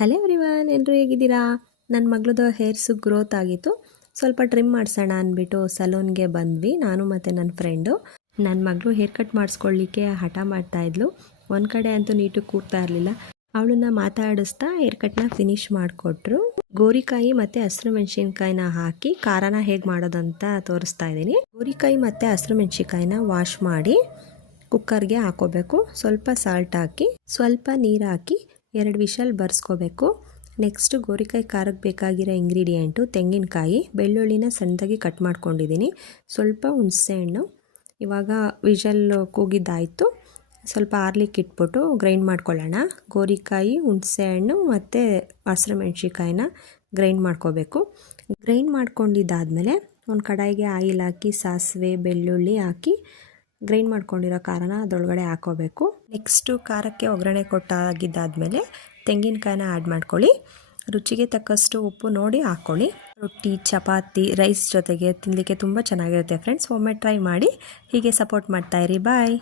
Hello everyone, ಎಲ್ಲರೂ ಹೇಗಿದ್ದೀರಾ? ನನ್ನ ಮಗಳದು ಹೇರ್ಸು ಗ್ರೋತ್ ಆಗಿತ್ತು, ಸ್ವಲ್ಪ ಟ್ರಿಮ್ ಮಾಡಿಸೋಣ ಅಂದ್ಬಿಟ್ಟು ಸಲೂನ್ಗೆ ಬಂದ್ವಿ ನಾನು ಮತ್ತು ನನ್ನ ಫ್ರೆಂಡು. ನನ್ನ ಮಗಳು ಹೇರ್ ಕಟ್ ಮಾಡಿಸ್ಕೊಳ್ಳಿಕ್ಕೆ ಹಠ ಮಾಡ್ತಾಯಿದ್ಲು. ಒಂದು ಕಡೆ ಅಂತೂ ನೀಟಾಗಿ ಕೂರ್ತಾ ಇರಲಿಲ್ಲ. ಅವಳನ್ನ ಮಾತಾಡಿಸ್ತಾ ಹೇರ್ ಕಟ್ನ ಫಿನಿಶ್ ಮಾಡಿಕೊಟ್ರು. ಗೋರಿಕಾಯಿ ಮತ್ತು ಹಸಿರು ಮೆಣಸಿನ್ಕಾಯಿನ ಹಾಕಿ ಖಾರನ ಹೇಗೆ ಮಾಡೋದಂತ ತೋರಿಸ್ತಾ ಇದ್ದೀನಿ. ಗೋರಿಕಾಯಿ ಮತ್ತು ಹಸಿರು ಮೆಣಸಿನ್ಕಾಯಿನ ವಾಶ್ ಮಾಡಿ ಕುಕ್ಕರ್ಗೆ ಹಾಕೋಬೇಕು. ಸ್ವಲ್ಪ ಸಾಲ್ಟ್ ಹಾಕಿ ಸ್ವಲ್ಪ ನೀರು ಹಾಕಿ 2 ವಿಷಲ್ ಬರ್ಸ್ಕೋಬೇಕು. ನೆಕ್ಸ್ಟು ಗೋರಿಕಾಯಿ ಖಾರಕ್ಕೆ ಬೇಕಾಗಿರೋ ಇಂಗ್ರೀಡಿಯೆಂಟು ತೆಂಗಿನಕಾಯಿ, ಬೆಳ್ಳುಳ್ಳಿನ ಸಣ್ಣದಾಗಿ ಕಟ್ ಮಾಡ್ಕೊಂಡಿದ್ದೀನಿ, ಸ್ವಲ್ಪ ಹುಣಸೆಹಣ್ಣು. ಇವಾಗ ವಿಷಲ್ ಕೂಗಿದ್ದಾಯಿತು, ಸ್ವಲ್ಪ ಆರ್ಲಿಕ್ಕೆ ಇಟ್ಬಿಟ್ಟು ಗ್ರೈಂಡ್ ಮಾಡ್ಕೊಳ್ಳೋಣ. ಗೋರಿಕಾಯಿ, ಹುಣಸೆಹಣ್ಣು ಮತ್ತು ಹಸಿರು ಮೆಣಸಿನ್ಕಾಯಿನ ಗ್ರೈಂಡ್ ಮಾಡ್ಕೋಬೇಕು. ಗ್ರೈಂಡ್ ಮಾಡ್ಕೊಂಡಿದ್ದಾದಮೇಲೆ ಒಂದು ಕಡಾಯಿಗೆ ಆಯಿಲ್ ಹಾಕಿ ಸಾಸಿವೆ ಬೆಳ್ಳುಳ್ಳಿ ಹಾಕಿ ಗ್ರೈಂಡ್ ಮಾಡ್ಕೊಂಡಿರೋ ಖಾರನ ಅದರೊಳಗಡೆ ಹಾಕೋಬೇಕು. ನೆಕ್ಸ್ಟು ಖಾರಕ್ಕೆ ಒಗ್ಗರಣೆ ಕೊಟ್ಟಾಗಿದ್ದಾದಮೇಲೆ ತೆಂಗಿನಕಾಯಿನ ಆ್ಯಡ್ ಮಾಡ್ಕೊಳ್ಳಿ. ರುಚಿಗೆ ತಕ್ಕಷ್ಟು ಉಪ್ಪು ನೋಡಿ ಹಾಕ್ಕೊಳ್ಳಿ. ರೊಟ್ಟಿ, ಚಪಾತಿ, ರೈಸ್ ಜೊತೆಗೆ ತಿನ್ನಲಿಕ್ಕೆ ತುಂಬ ಚೆನ್ನಾಗಿರುತ್ತೆ ಫ್ರೆಂಡ್ಸ್. ಒಮ್ಮೆ ಟ್ರೈ ಮಾಡಿ. ಹೀಗೆ ಸಪೋರ್ಟ್ ಮಾಡ್ತಾಯಿರಿ. ಬಾಯ್.